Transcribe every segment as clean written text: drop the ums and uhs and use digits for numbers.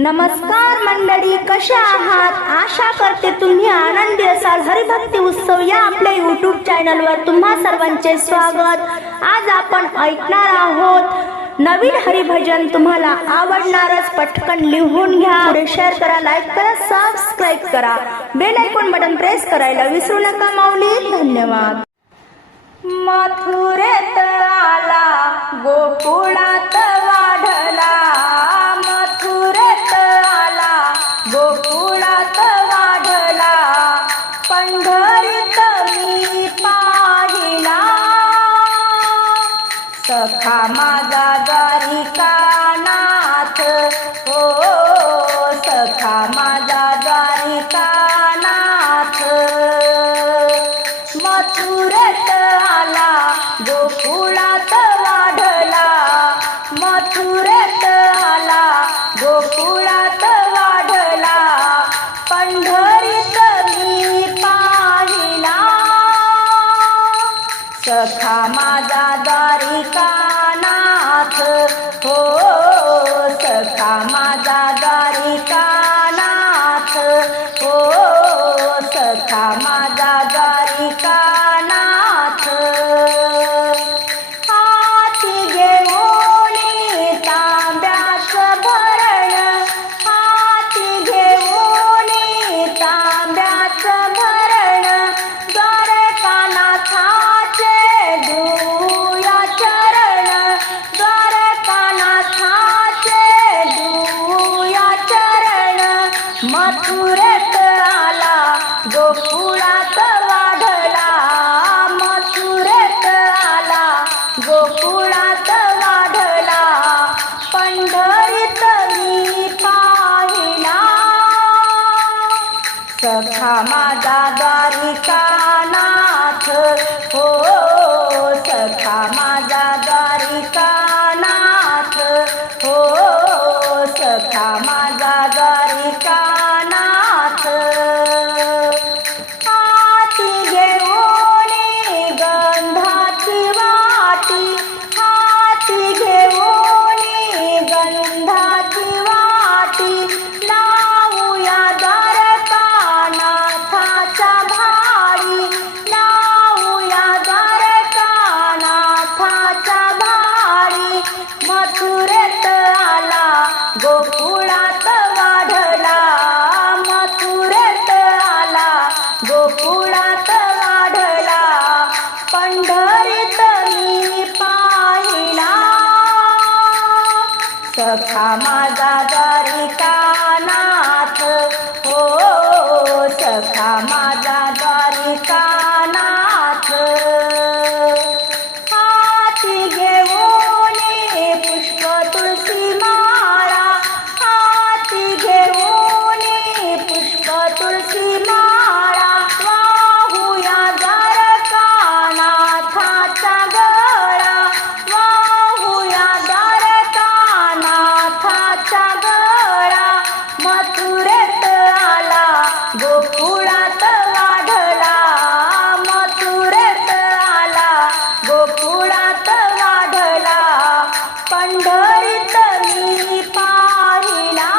नमस्कार मंडळी, कशा आहात? आशा करते तुम्ही आनंदी असाल. हरिभक्ती उत्सव या आपल्या यूट्यूब चॅनलवर तुम्हा सर्वांचे स्वागत. आज आपण ऐकणार आहोत नवीन हरिभजन. तुम्हाला आवडणारच. पटकन लिहून घ्या, पुढे शेअर करा, लाईक करा, सबस्क्राईब करा, बेल आयकॉन बटन प्रेस करायला विसरू नका. माऊली, धन्यवाद. मथुरेत आला, गोकुळात वाढला. मथुरेत आला, गोकुळात वाढला. पंढरीत मी पाहिला, सखा माझा द्वारिकानाथ. हो, सखा माझा द्वारिकानाथ. मथुरेत आला, गोकुळात वाढला. मथुरेत आला, गोकुळात वाढला. पंढरीत मी पाहिला, सखा माझा द्वारिकानाथ. हो, सखा माझा द्वारिकानाथ. हो, सखा माझा द्वारिकानाथ. हाती घेऊन तांब्याच भरण, हाती घेऊन तांब्याच भरण. द्वारकानाथाचे धुया चरण, द्वारकानाथाचे धुया चरण. मथुरेत आला, गोकुळात वाढला. मथुरेत आला, गोकुळात वाढला. पंढरीत मी पाहिला, सखा माझा द्वारिकानाथ. हो, सखा माझा द्वारिकानाथ. हो, सखा माझा द्वारिकानाथ. हाती घेऊन गंधाची वाटी, हाती घेऊन गंधाची वाटी. लावूया द्वारकानाथाच्या भारी, लावूया द्वारकानाथाच्या भारी. मथुरेत आला, गोकुळात वाढला. मथुरेत आला, गोकुळात वाढला. पंढरीत मी पाहिला, सखा माझा द्वारिकानाथ. हो, सखा माझा द्वारिकानाथ. हाती घेऊन पुष्प तुळशी माळा, हाती घेऊन पुष्प तुळशी माळा. वाहूया द्वारकानाथाचा गळा, वाहूया द्वारकानाथाचा गळा. मथुरेत आला, गोकुळात वाढला. मथुरेत आला, गोकुळात वाढला. पंढरीत मी पाहिला,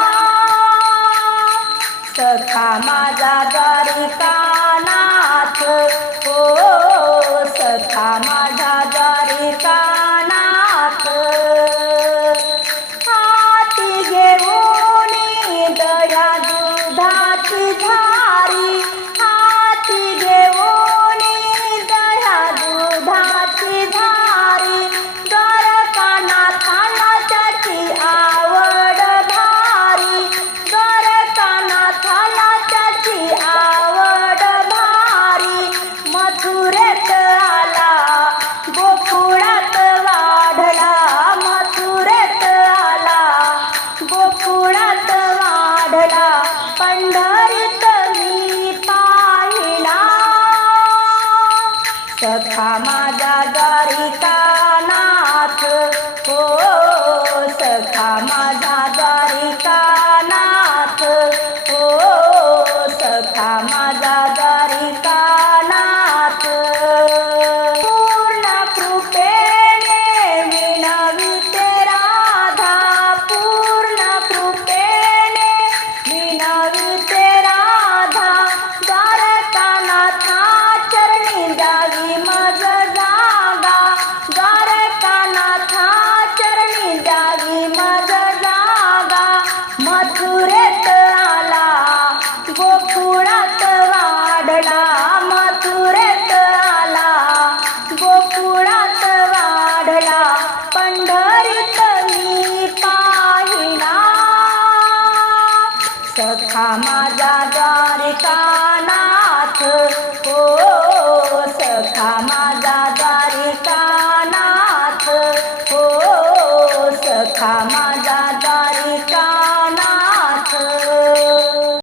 सखा माझा द्वारिकानाथ. हो, सखा माझा द्वारिकानाथ. हाती घेऊन दया दुधाची धारी, हाती घेऊन दया दुधाची धारी. द्वारकानाथाला त्याची आवड भारी, द्वारकानाथाला त्याची आवड भारी. मथुरेत आला, गोकुळात वाढला. मथुरेत आला, गोकुळात वाढला. पंढरीत मी पाहिला, सखा माझा द्वारिकानाथ. हो, सखा माझा द्वारिकानाथ. हो, सखा माझा द्वारिकानाथ. पूर्ण कृपेने विनविते राधा, पूर्ण कृपेने माझा द्वारिकानाथ हो